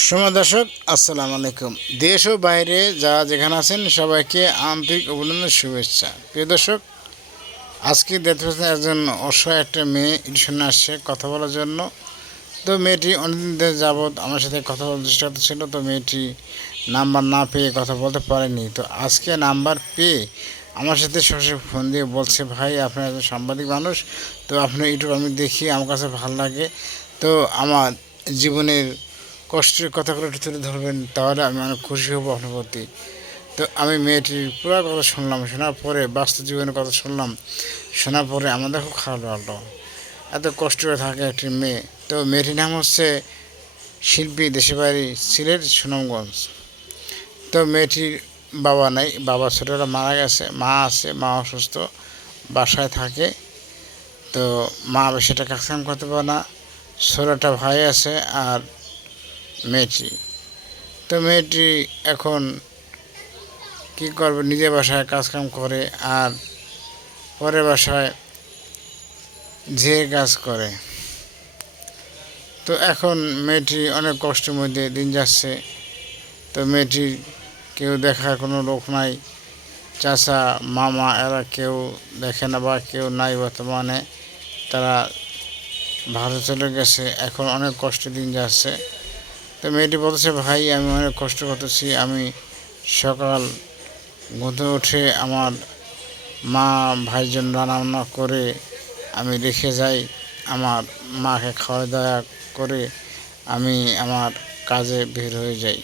সময় দর্শক, আসসালামু আলাইকুম। দেশ ও বাইরে যারা যেখানে আছেন, সবাইকে আন্তরিক অভিনন্দন শুভেচ্ছা। প্রিয় দর্শক, আজকে দেখতে পাচ্ছেন একজন অসহায় একটা মেয়ে ইডিশনে আসছে কথা বলার জন্য। তো মেয়েটি অনেকদিন যাবৎ আমার সাথে কথা বলার চেষ্টা করতেছিল, তো মেয়েটি নাম্বার না পেয়ে কথা বলতে পারেনি। তো আজকে নাম্বার পেয়ে আমার সাথে সরাসরি ফোন দিয়ে বলছে, ভাই, আপনার একজন সাংবাদিক মানুষ, তো আপনার ইউটিউব আমি দেখি, আমার কাছে ভালো লাগে। তো আমার জীবনের কষ্টের কথাগুলো একটু তুলে ধরবেন, তাহলে আমি অনেক খুশি হব আপনার প্রতি তো আমি মেয়েটির পুরো কথা শুনলাম, শোনার পরে, বাস্তব জীবনের কথা শুনলাম, শোনার পরে আমাদের খুব খারাপ লাগল। এত কষ্ট করে থাকে একটি মেয়ে। তো মেয়েটির নাম হচ্ছে শিল্পী দেশে বাড়ি সিলেট সুনামগঞ্জ। তো মেয়েটির বাবা নাই, বাবা ছোটোবেলা মারা গেছে, মা আছে, মা অসুস্থ, বাসায় থাকে। তো মা টাকা কাজ করতে পারে না ষোলোটা ভাই আছে, আর মেয়েটি। তো মেয়েটি এখন কি করবে? নিজের বাসায় কাজকাম করে আর পরের বাসায় যে কাজ করে। তো এখন মেয়েটি অনেক কষ্টের মধ্যে দিন যাচ্ছে। তো মেয়েটির কেউ দেখার কোনো লোক নাই। চাচা, মামা এরা কেউ দেখে না বা কেউ নাই বর্তমানে। তারা ভালো চলে গেছে। এখন অনেক কষ্ট দিন যাচ্ছে। তো মেয়েটি বলছে ভাই, আমি অনেক কষ্ট করতেছি। আমি সকাল ঘুমতে উঠে আমার মা ভাইয়ের জন্য রান্না করে আমি রেখে যাই। আমার মাকে খাওয়া দাওয়া করে আমি আমার কাজে বের হয়ে যাই।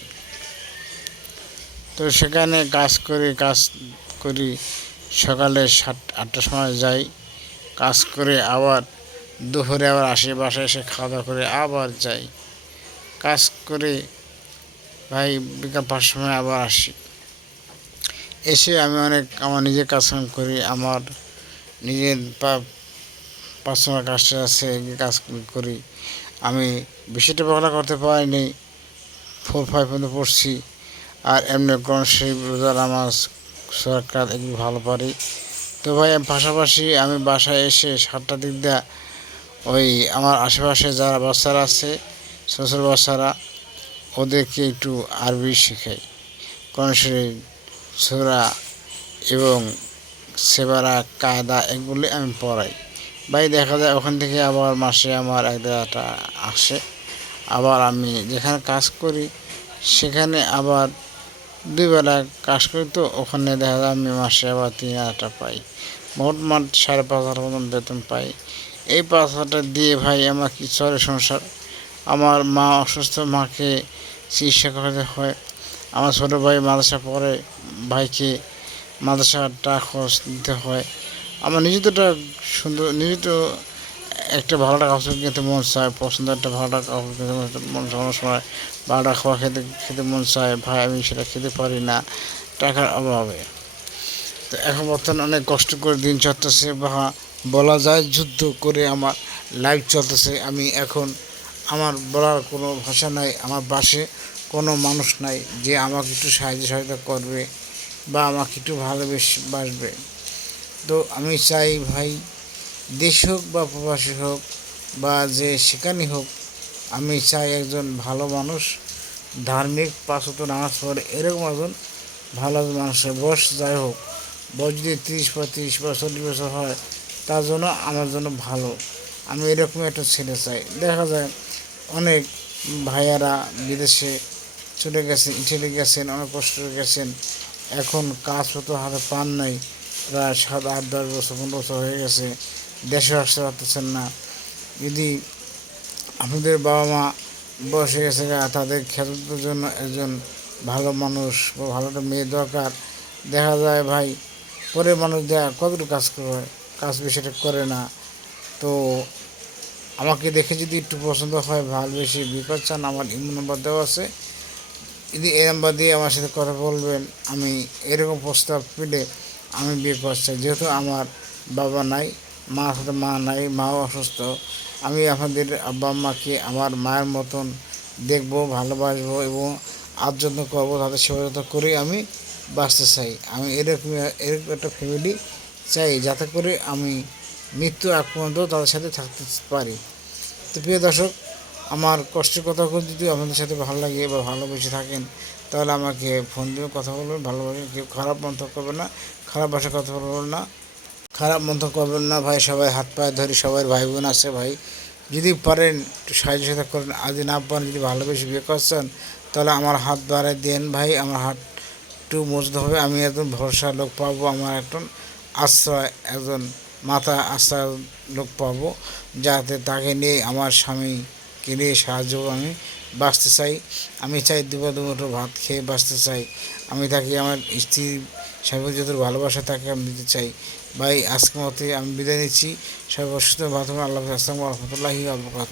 তো সেখানে কাজ করি কাজ করি। সকালে সাত, আটটার সময় যাই। কাজ করে আবার দুপুরে আবার আসি বাসায় এসে খাওয়া দাওয়া করে আবার যাই। কাজ করে ভাই বিকাল পাঁচটার সময় আবার আসি। এসে আমি অনেক আমার নিজের কাজকাম করি, আমার নিজের পার্সোনাল কাজটা আছে কাজ করি। আমি বেশিটা পড়াশোনা করতে পারিনি ফোর ফাইভ পর্যন্ত পড়ছি। আর এমনি কোরআন শরীফ রোজা নামাজ সরকার এগুলো ভালো পারি। তো ভাই পাশাপাশি আমি বাসায় এসে সাতটার দিক দিয়ে ওই আমার আশেপাশে যারা বাচ্চারা আছে শ্বশুর বাচ্চারা ওদেরকে একটু আরবি শেখাই। কোরআন শরীফ, সুরা এবং সেবারা, কায়দা এগুলি আমি পড়াই। ভাই, দেখা যায় ওখান থেকে আবার মাসে আমার এক জায়গাটা আসে। আবার আমি যেখানে কাজ করি, সেখানে আবার দুই বেলা কাজ করি তো ওখানে দেখা যায় আমি মাসে আবার তিন হাজারটা পাই। মোট মাঠ সাড়ে পাঁচ হাজার মতন বেতন পাই। এই পাঁচ হাজারটা দিয়ে ভাই আমার কি চলে সংসার? আমার মা অসুস্থ, মাকে চিকিৎসা করাতে হয়। আমার ছোটো ভাই মাদ্রাসা পড়ে, ভাইকে মাদ্রাসাটা খরচ দিতে হয়। আমার নিজে তো একটা সুন্দর নিজে তো একটা ভালো টাকা কাপড় কিনতে মন চায় পছন্দ একটা ভালো টাকা কাপড় কিনতে মন সময় ভালো টাকা খাওয়া খেতে খেতে মন চায়, ভাই আমি সেটা খেতে পারি না, টাকার অভাবে। তো এখন বর্তমানে অনেক কষ্ট করে দিন চলতেছে, বা বলা যায় যুদ্ধ করে আমার লাইফ চলতেছে। আমি এখন আমার বলার কোনো ভাষা নাই, আমার পাশে কোনো মানুষ নাই যে আমাকে একটু সাহায্য সহায়তা করবে বা আমাকে একটু ভালোবেসে বাসবে তো আমি চাই ভাই, দেশ হোক বা প্রবাসী হোক বা যে সেখানে হোক, আমি চাই একজন ভালো মানুষ, ধার্মিক পাঁচত নামাজ পড়ে এরকম একজন ভালো মানুষের বয়স যাই হোক বয়স যদি তিরিশ পঁয়ত্রিশ বা চল্লিশ বছর হয়, তার জন্য আমার জন্য ভালো। আমি এরকম একটা ছেলে চাই। দেখা যায় অনেক ভাইয়ারা বিদেশে চলে গেছেন, ইটালি গেছেন, অনেক কষ্ট গেছেন। এখন কাজ মতো হাতে পান নাই, প্রায় সাত, আট, দশ বছর, পনেরো বছর হয়ে গেছে দেশে আসতে পারতেছেন না। যদি আপনাদের বাবা মা বসে গেছে তাদের খেলার জন্য একজন ভালো মানুষ বা ভালো একটা মেয়ে দরকার। দেখা যায় ভাই পরে মানুষ দেয়া কতটুকু কাজ করবে কাজ বেশিটা করে না। তো আমাকে দেখে যদি একটু পছন্দ হয় ভালোবেসে বিপদ চান, আমার ইমো নাম্বার দেওয়া আছে। যদি এই নাম্বার দিয়ে আমার সাথে কথা বলবেন, আমি এরকম প্রস্তাব পেলে আমি বিয়ে চাই। যেহেতু আমার বাবা নাই, মা সাথে মা নাই, মাও অসুস্থ, আমি আপনাদের আব্বা আম্মাকে আমার মায়ের মতন দেখব, ভালোবাসবো এবং আজ যত্ন করব, তাদের সেবা যত্ন করে আমি বাঁচতে চাই। আমি এরকম এরকম একটা ফ্যামিলি চাই, যাতে করে আমি মৃত্যু আগ পর্যন্ত তাদের সাথে থাকতে পারি। তো প্রিয় দর্শক, আমার কষ্টের কথাগুলো যদি আপনাদের সাথে ভালো লাগে বা ভালোবেসে থাকেন, তাহলে আমাকে ফোন দিয়ে কথা বলবেন ভালোবাসে কেউ খারাপ মন্তব্য করবেন না। খারাপ ভাষায় কথা বলবেন না। খারাপ মন্তব্য করবেন না। ভাই, সবাই হাত পায়ে ধরি সবাই ভাই বোন আছে ভাই। যদি পারেন একটু সাহায্য সাথে করেন। আর যদি না পারেন, যদি ভালোবেসে বিয়ে করছেন, তাহলে আমার হাত বাড়ায় দেন ভাই। আমার হাত একটু মজবুত হবে। আমি একজন ভরসা লোক পাবো। আমার একজন আশ্রয়, একজন মাথা আস্থার লোক পাবো। যাতে তাকে নিয়ে আমার স্বামীকে নিয়ে সাহায্য আমি বাঁচতে চাই। আমি চাই দুবার দুমুঠো ভাত খেয়ে বাঁচতে চাই। আমি তাকে, আমার স্ত্রী স্বামী যত ভালোবাসা তাকে আমি দিতে চাই। ভাই আজকে মতে আমি বিদায় নিচ্ছি। সবাই ভাত আল্লাহ আসসালাম রহমতুল্লাহি আবরকাত